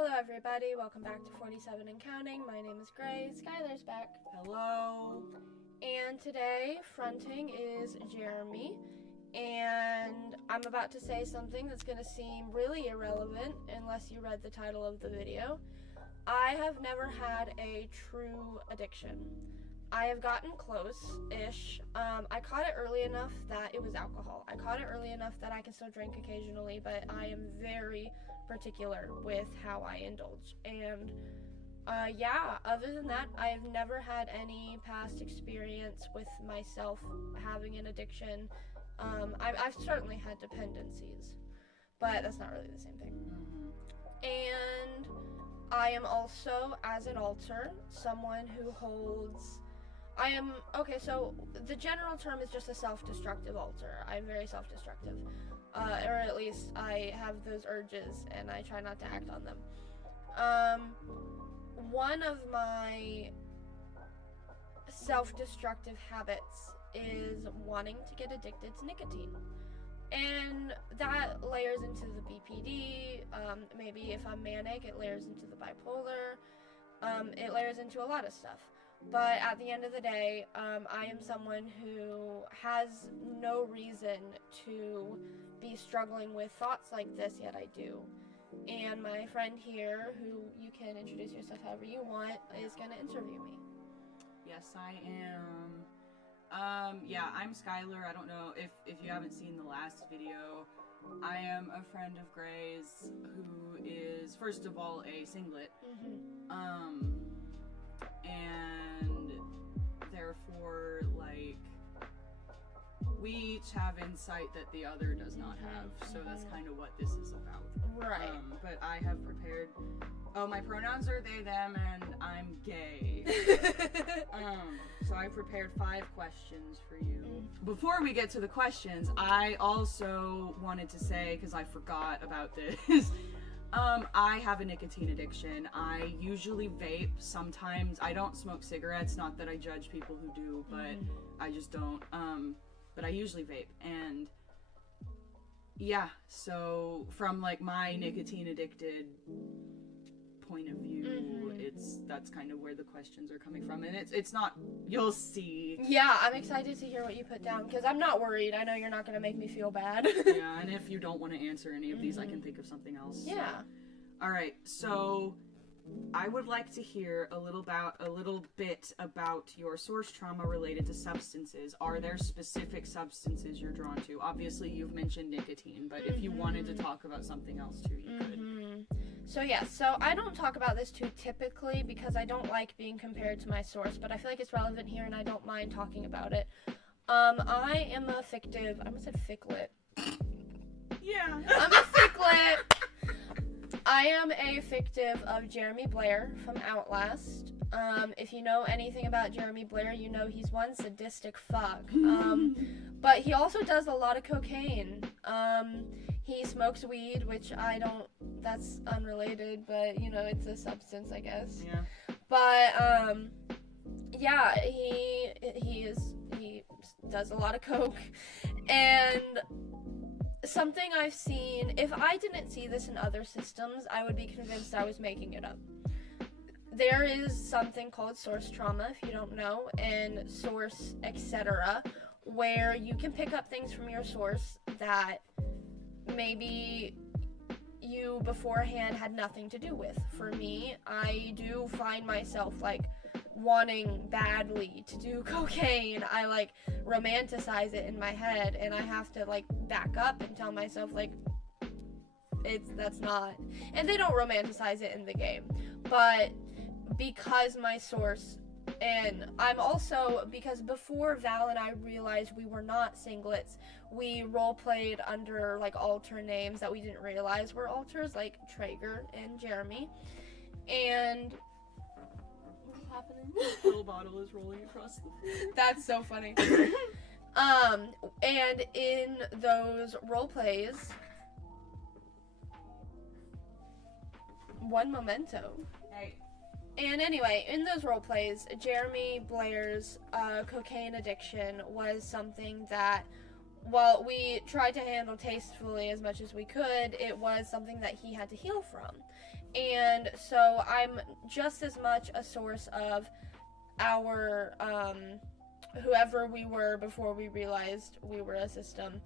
Hello everybody, welcome back to 47 and Counting. My name is Gray, Skylar's back. Hello. And today, fronting is Jeremy, and I'm about to say something that's going to seem really irrelevant unless you read the title of the video. I have never had a true addiction. I have gotten close-ish. I caught it early enough that it was alcohol. I caught it early enough that I can still drink occasionally, but I am very particular with how I indulge. And other than that, I've never had any past experience with myself having an addiction. I've certainly had dependencies, but that's not really the same thing. And I am also, as an alter, someone who holds... so the general term is just a self-destructive alter. I'm very self-destructive. Or at least I have those urges and I try not to act on them. One of my self-destructive habits is wanting to get addicted to nicotine. And that layers into the BPD, maybe if I'm manic, it layers into the bipolar, it layers into a lot of stuff. But at the end of the day, I am someone who has no reason to be struggling with thoughts like this, yet I do. And my friend here, who you can introduce yourself however you want, is going to interview me. Yes, I am. I'm Skylar. I don't know if you haven't seen the last video. I am a friend of Gray's who is, first of all, a singlet. And therefore, we each have insight that the other does not have, so that's kind of what this is about. Right. But I have prepared... Oh, my pronouns are they, them, and I'm gay. So I prepared 5 questions for you. Before we get to the questions, I also wanted to say, because I forgot about this, I have a nicotine addiction. I usually vape. Sometimes I don't smoke cigarettes. Not that I judge people who do, but I just don't. But I usually vape. And yeah, so from my nicotine addicted point of view, that's kind of where the questions are coming from. And it's not, you'll see. Yeah, I'm excited to hear what you put down, because I'm not worried. I know you're not going to make me feel bad. Yeah, and if you don't want to answer any of these, I can think of something else. Yeah. All right, so I would like to hear a little bit about your source trauma related to substances. Are there specific substances you're drawn to? Obviously, you've mentioned nicotine, but if you wanted to talk about something else too, you could. So I don't talk about this too typically because I don't like being compared to my source, but I feel like it's relevant here and I don't mind talking about it. I am a fictive, I almost said ficklet. Yeah. I'm a ficklet. I am a fictive of Jeremy Blair from Outlast. If you know anything about Jeremy Blair, you know he's one sadistic fuck. But he also does a lot of cocaine. He smokes weed, which I don't, that's unrelated, but it's a substance, I guess. Yeah. But, he does a lot of coke. And something I've seen, if I didn't see this in other systems, I would be convinced I was making it up. There is something called source trauma, if you don't know, and source, etc., where you can pick up things from your source that maybe you beforehand had nothing to do with. For me, I do find myself wanting badly to do cocaine. I romanticize it in my head, and I have to back up and tell myself that's not. And they don't romanticize it in the game, but because my source, and I'm also, because before Val and I realized we were not singlets, we role-played under alter names that we didn't realize were alters, like Traeger and Jeremy. And what's happening? The little bottle is rolling across the floor. That's so funny. And in those role plays, one memento. Hey. And anyway, in those role plays, Jeremy Blair's cocaine addiction was something that while we tried to handle tastefully as much as we could, it was something that he had to heal from. And so I'm just as much a source of our, whoever we were before we realized we were a system,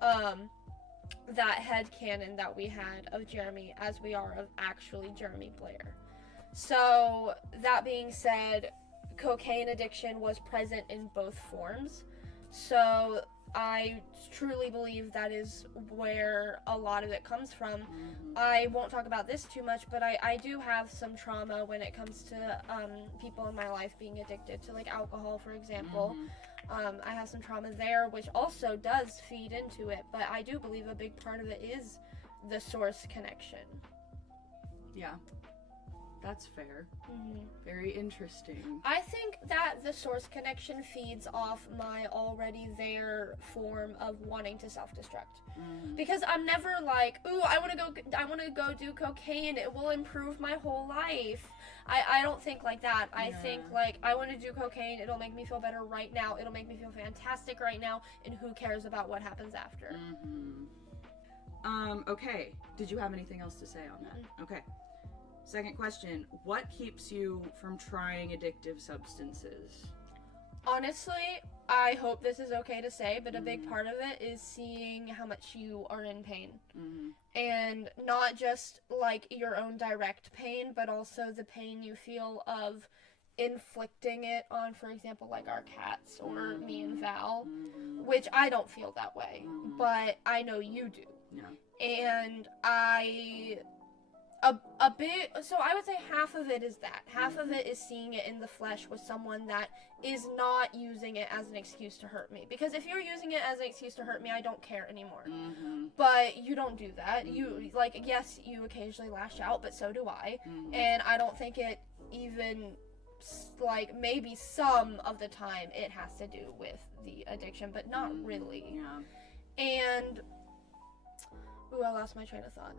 that headcanon that we had of Jeremy as we are of actually Jeremy Blair. So, that being said, cocaine addiction was present in both forms. So, I truly believe that is where a lot of it comes from. I won't talk about this too much, but I do have some trauma when it comes to people in my life being addicted to, like, alcohol, for example. I have some trauma there, which also does feed into it, but I do believe a big part of it is the source connection. Yeah. That's fair. Very interesting. I think that the source connection feeds off my already there form of wanting to self-destruct. Because I'm never like, ooh, I want to go do cocaine. It will improve my whole life. I don't think like that. I think like, I want to do cocaine. It'll make me feel better right now. It'll make me feel fantastic right now. And who cares about what happens after? Okay. Did you have anything else to say on that? Okay. Second question, what keeps you from trying addictive substances? Honestly, I hope this is okay to say, but a big part of it is seeing how much you are in pain. And not just, like, your own direct pain, but also the pain you feel of inflicting it on, for example, like our cats or me and Val, which I don't feel that way, but I know you do. Yeah. And so I would say half of it is that. Half of it is seeing it in the flesh with someone that is not using it as an excuse to hurt me. Because if you're using it as an excuse to hurt me, I don't care anymore. But you don't do that. You, like, yes, you occasionally lash out, but so do I. And I don't think it even, like, maybe some of the time it has to do with the addiction, but not really. Yeah. And... ooh, I lost my train of thought.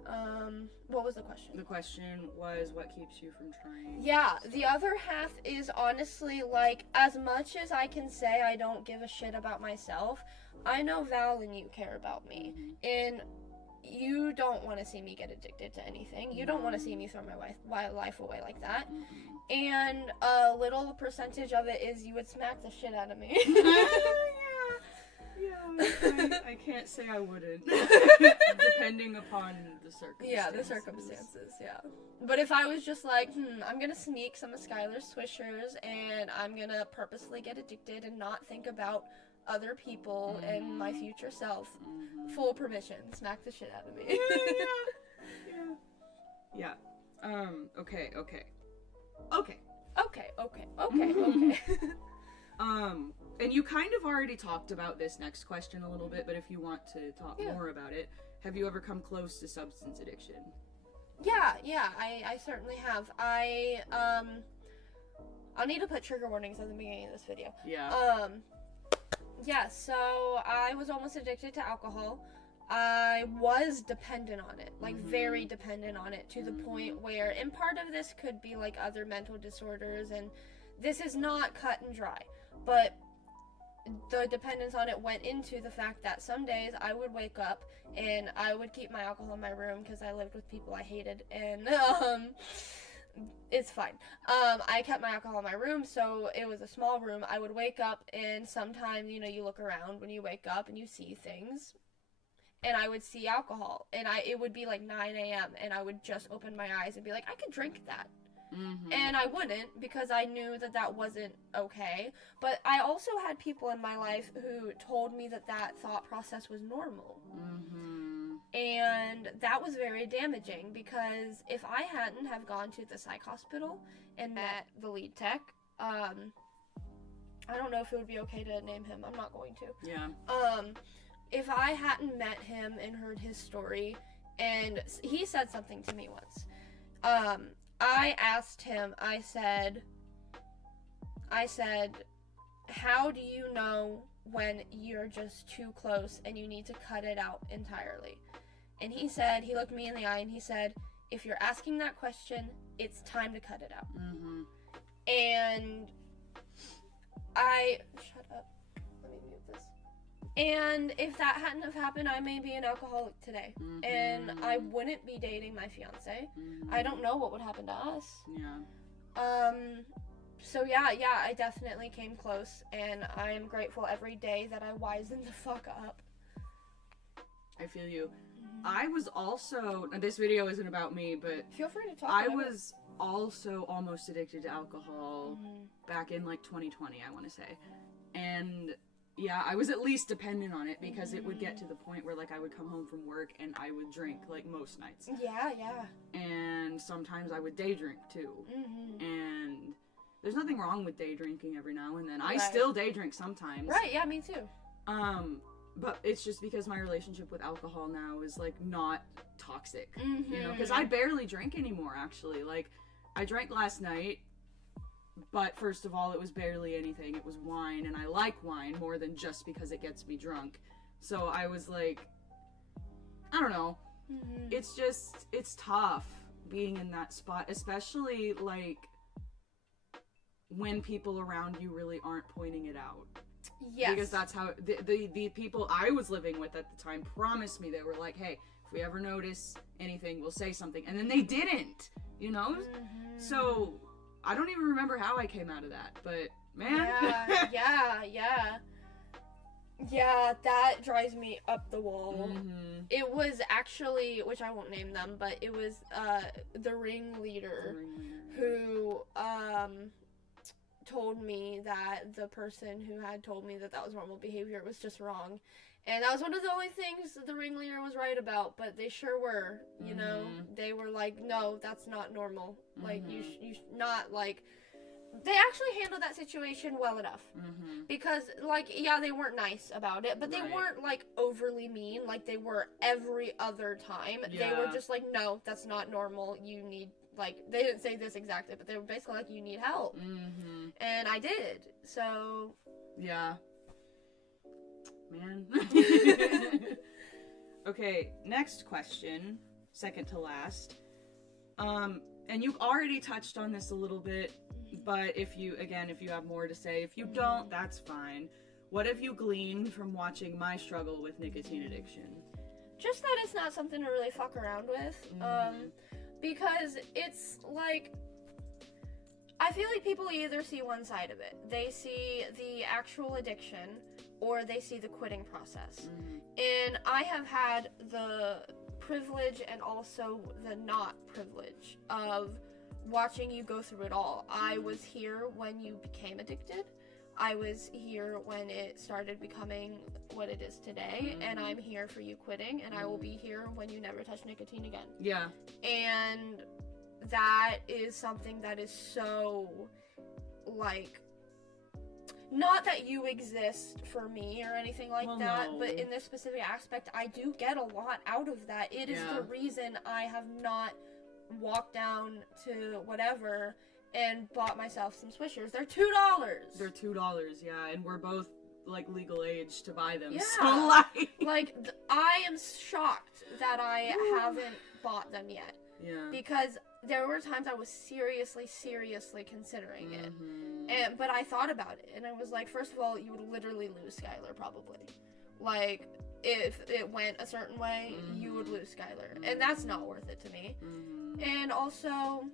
What was the question? The question was, what keeps you from trying? Yeah, the other half is honestly, like, as much as I can say I don't give a shit about myself, I know Val and you care about me. And you don't want to see me get addicted to anything. You don't want to see me throw my life away like that. And a little percentage of it is you would smack the shit out of me. Yeah, I can't say I wouldn't. Depending upon the circumstances. Yeah, the circumstances, yeah. But if I was just like, I'm gonna sneak some of Skylar's Swishers and I'm gonna purposely get addicted and not think about other people and my future self, full permission, smack the shit out of me. Yeah. Okay. And you kind of already talked about this next question a little bit, but if you want to talk more about it, have you ever come close to substance addiction? Yeah, I certainly have. I'll need to put trigger warnings at the beginning of this video. Yeah, so I was almost addicted to alcohol. I was dependent on it, like very dependent on it, to the point where, and part of this could be like other mental disorders, and this is not cut and dry, but the dependence on it went into the fact that some days I would wake up and I would keep my alcohol in my room because I lived with people I hated, and it's fine. I kept my alcohol in my room, so it was a small room. I would wake up, and sometimes, you know, you look around when you wake up and you see things, and I would see alcohol, and it would be like 9 a.m., and I would just open my eyes and be like, I could drink that. And I wouldn't, because I knew that that wasn't okay. But I also had people in my life who told me that that thought process was normal. And that was very damaging, because if I hadn't have gone to the psych hospital and met the lead tech, I don't know if it would be okay to name him. I'm not going to. Yeah. If I hadn't met him and heard his story, and he said something to me once, I asked him, I said, how do you know when you're just too close and you need to cut it out entirely? And he looked me in the eye and he said, if you're asking that question, it's time to cut it out. And shut up, let me mute this. And if that hadn't have happened, I may be an alcoholic today. Mm-hmm. And I wouldn't be dating my fiance. Mm-hmm. I don't know what would happen to us. Yeah. So yeah, I definitely came close, and I am grateful every day that I wisened the fuck up. I feel you. I was also, now this video isn't about me, but Feel free to talk I about was also almost addicted to alcohol back in like 2020, I want to say. And yeah, I was at least dependent on it because it would get to the point where like I would come home from work and I would drink like most nights. Yeah. And sometimes I would day drink too. And there's nothing wrong with day drinking every now and then. I still day drink sometimes. Right, yeah, me too. But it's just because my relationship with alcohol now is like not toxic, you know, because I barely drink anymore actually. Like I drank last night, but first of all, it was barely anything. It was wine, and I like wine more than just because it gets me drunk. So I was like, I don't know. It's just, it's tough being in that spot, especially like when people around you really aren't pointing it out. Yes. Because that's how the people I was living with at the time promised me. They were like, hey, if we ever notice anything, we'll say something. And then they didn't, you know? So I don't even remember how I came out of that, but man. Yeah, that drives me up the wall. It was actually, which I won't name them, but it was the ringleader who told me that the person who had told me that was normal behavior was just wrong. And that was one of the only things the ringleader was right about, but they sure were, you know? They were like, no, that's not normal. Like, you not, like... They actually handled that situation well enough. Because, like, yeah, they weren't nice about it, but they weren't, like, overly mean like they were every other time. They were just like, no, that's not normal. You need... Like, they didn't say this exactly, but they were basically like, you need help. And I did. So... Yeah. Man. Okay, next question. Second to last. And you've already touched on this a little bit, but if you have more to say, if you don't, that's fine. What have you gleaned from watching my struggle with nicotine addiction? Just that it's not something to really fuck around with. Because it's like, I feel like people either see one side of it. They see the actual addiction, or they see the quitting process. And I have had the privilege and also the not privilege of watching you go through it all. I was here when you became addicted. I was here when it started becoming what it is today, and I'm here for you quitting, and I will be here when you never touch nicotine again. Yeah. And that is something that is so, like, not that you exist for me or anything like that, but in this specific aspect, I do get a lot out of that. It is the reason I have not walked down to whatever and bought myself some Swishers. They're $2. They're $2, yeah, and we're both like legal age to buy them. Yeah. So like I am shocked that I haven't bought them yet. Yeah. Because there were times I was seriously considering it. But I thought about it, and I was like, first of all, you would literally lose Skylar probably. Like, if it went a certain way, you would lose Skylar. And that's not worth it to me. And also,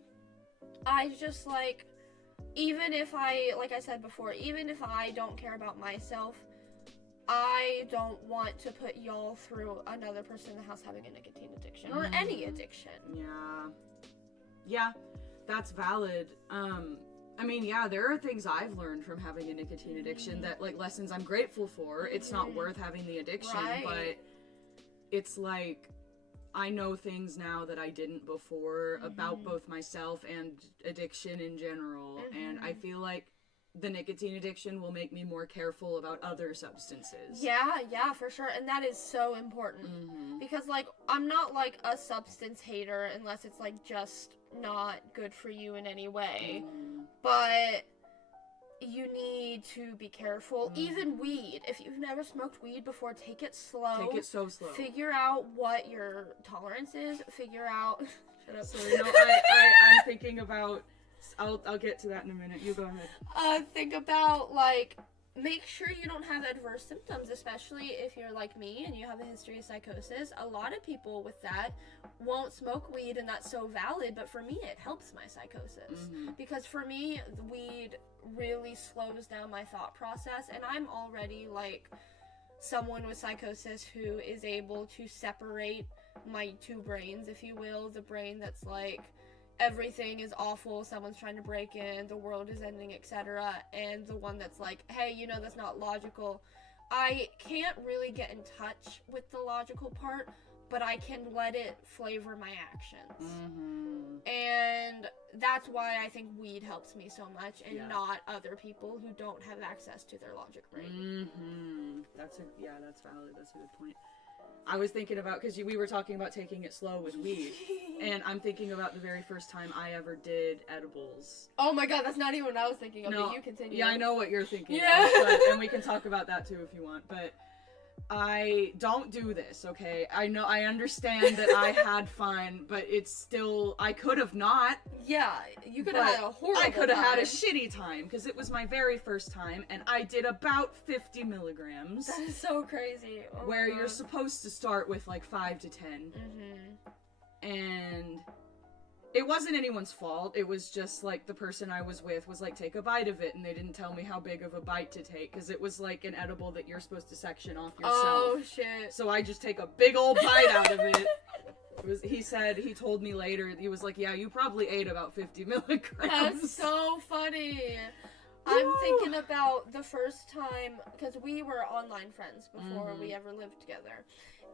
I just, like, even if like I said before, even if I don't care about myself, I don't want to put y'all through another person in the house having a nicotine addiction, or any addiction. Yeah, that's valid. I mean, yeah, there are things I've learned from having a nicotine addiction that, like, lessons I'm grateful for. It's not worth having the addiction, but it's like, I know things now that I didn't before about both myself and addiction in general, and I feel like the nicotine addiction will make me more careful about other substances. Yeah, for sure, and that is so important, because, like, I'm not, like, a substance hater unless it's, like, just not good for you in any way, but you need to be careful. Even weed. If you've never smoked weed before, take it slow. Take it so slow. Figure out what your tolerance is. Figure out... Shut up. Sorry, no, I'm thinking about... I'll get to that in a minute. You go ahead. Think about, like, make sure you don't have adverse symptoms, especially if you're like me and you have a history of psychosis. A lot of people with that won't smoke weed, and that's so valid, but for me it helps my psychosis. Because for me, weed really slows down my thought process, and I'm already like someone with psychosis who is able to separate my two brains, if you will. The brain that's like, everything is awful, someone's trying to break in, the world is ending, etc. And the one that's like, hey, you know, that's not logical. I can't really get in touch with the logical part, but I can let it flavor my actions. And that's why I think weed helps me so much, and not other people who don't have access to their logic brain. That's valid. That's a good point. I was thinking about, because we were talking about taking it slow with weed, and I'm thinking about the very first time I ever did edibles. Oh my god, that's not even what I was thinking of, No, but you continue. Yeah, I know what you're thinking of, and we can talk about that too if you want, but I don't do this, okay? I understand that I had fun, but it's still, I could have not. Yeah, you could have had a horrible I could have had a shitty time, because it was my very first time, and I did about 50 milligrams. That is so crazy. Oh where you're supposed to start with like 5 to 10. And it wasn't anyone's fault. It was just like the person I was with was like, take a bite of it, and they didn't tell me how big of a bite to take, because it was like an edible that you're supposed to section off yourself. Oh shit. So I just take a big old bite out of it. He told me later, he was like, yeah, you probably ate about 50 milligrams. That's so funny. I'm thinking about the first time, because we were online friends before we ever lived together.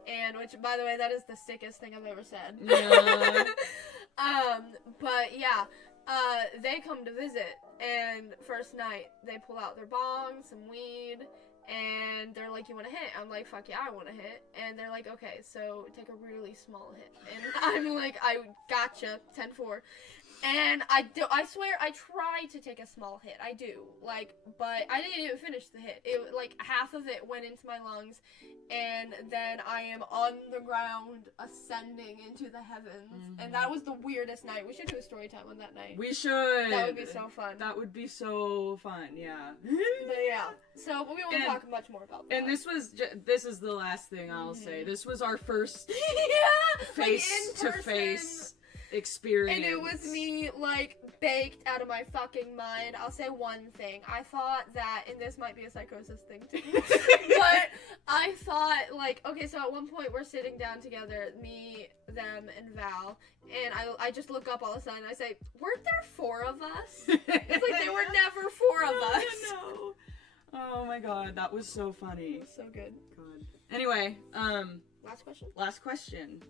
And which, by the way, that is the sickest thing I've ever said. Yeah. But yeah, they come to visit, and first night they pull out their bong, some weed, and they're like, you want to hit? I'm like, fuck yeah, I want to hit. And they're like, okay, so take a really small hit. And I'm like, I gotcha, 10-4. And I swear, I tried to take a small hit. I do. Like, but I didn't even finish the hit. It, like, half of it went into my lungs, and then I am on the ground, ascending into the heavens. And that was the weirdest night. We should do a story time on that night. We should. That would be so fun. That would be so fun, yeah. But yeah. So, but we won't talk much more about that. And this is the last thing I'll say. This was our first face-to-face experience. And it was me, like, baked out of my fucking mind. I'll say one thing. I thought that, and this might be a psychosis thing too, but I thought, like, okay, so at one point we're sitting down together, me, them, and Val, and I just look up all of a sudden and I say, weren't there 4 of us? It's like there were never 4 of us. No. Oh my god, that was so funny. It was so good. God. Anyway, Last question?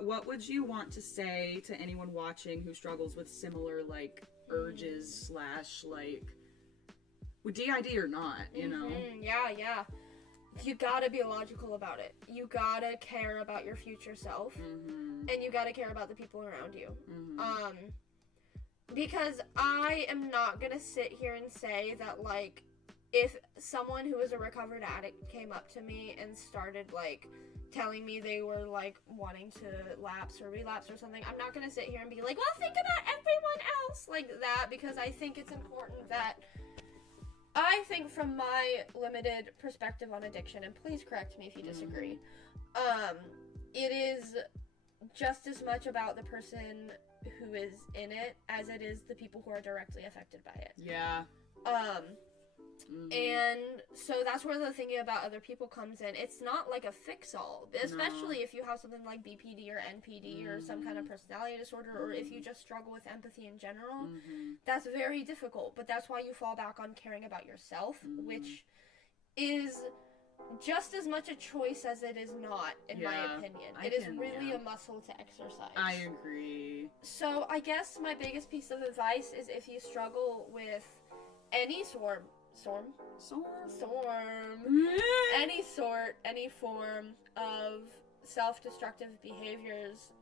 What would you want to say to anyone watching who struggles with similar, like, urges / like, with DID or not, you know? Yeah. You gotta be logical about it. You gotta care about your future self. And you gotta care about the people around you. Because I am not gonna sit here and say that, like, if someone who is a recovered addict came up to me and started, like, telling me they were, like, wanting to lapse or relapse or something, I'm not gonna sit here and be like, well, think about everyone else like that, because I think it's important that, I think from my limited perspective on addiction, and please correct me if you disagree, it is just as much about the person who is in it as it is the people who are directly affected by it. Yeah. And so that's where the thinking about other people comes in. It's not like a fix-all, especially if you have something like BPD or NPD or some kind of personality disorder, or if you just struggle with empathy in general. That's very difficult, but that's why you fall back on caring about yourself, which is just as much a choice as it is not, in my opinion. It is really a muscle to exercise. I agree. So I guess my biggest piece of advice is, if you struggle with any any form of self-destructive behaviors,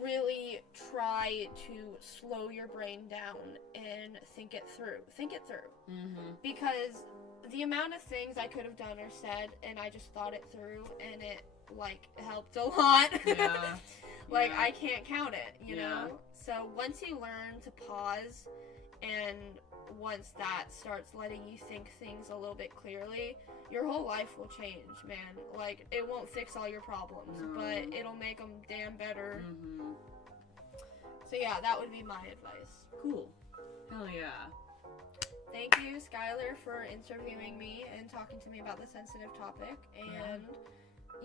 really try to slow your brain down and think it through. Because the amount of things I could have done or said, and I just thought it through, and it, like, helped a lot. I can't count it, you know? So once you learn to pause and once that starts letting you think things a little bit clearly, your whole life will change, man. Like, it won't fix all your problems, but it'll make them damn better. So yeah, that would be my advice. Cool. Hell yeah. Thank you, Skylar, for interviewing me and talking to me about the sensitive topic, and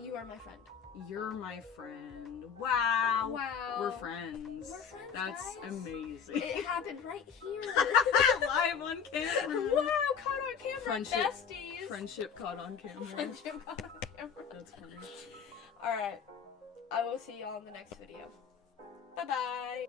you are my friend. You're my friend. Wow. Wow. We're friends. We're friends, That's guys. amazing. It happened right here. Live on camera. Wow, caught on camera, besties. Friendship caught on camera. Friendship caught on camera. That's funny. Alright. I will see y'all in the next video. Bye-bye.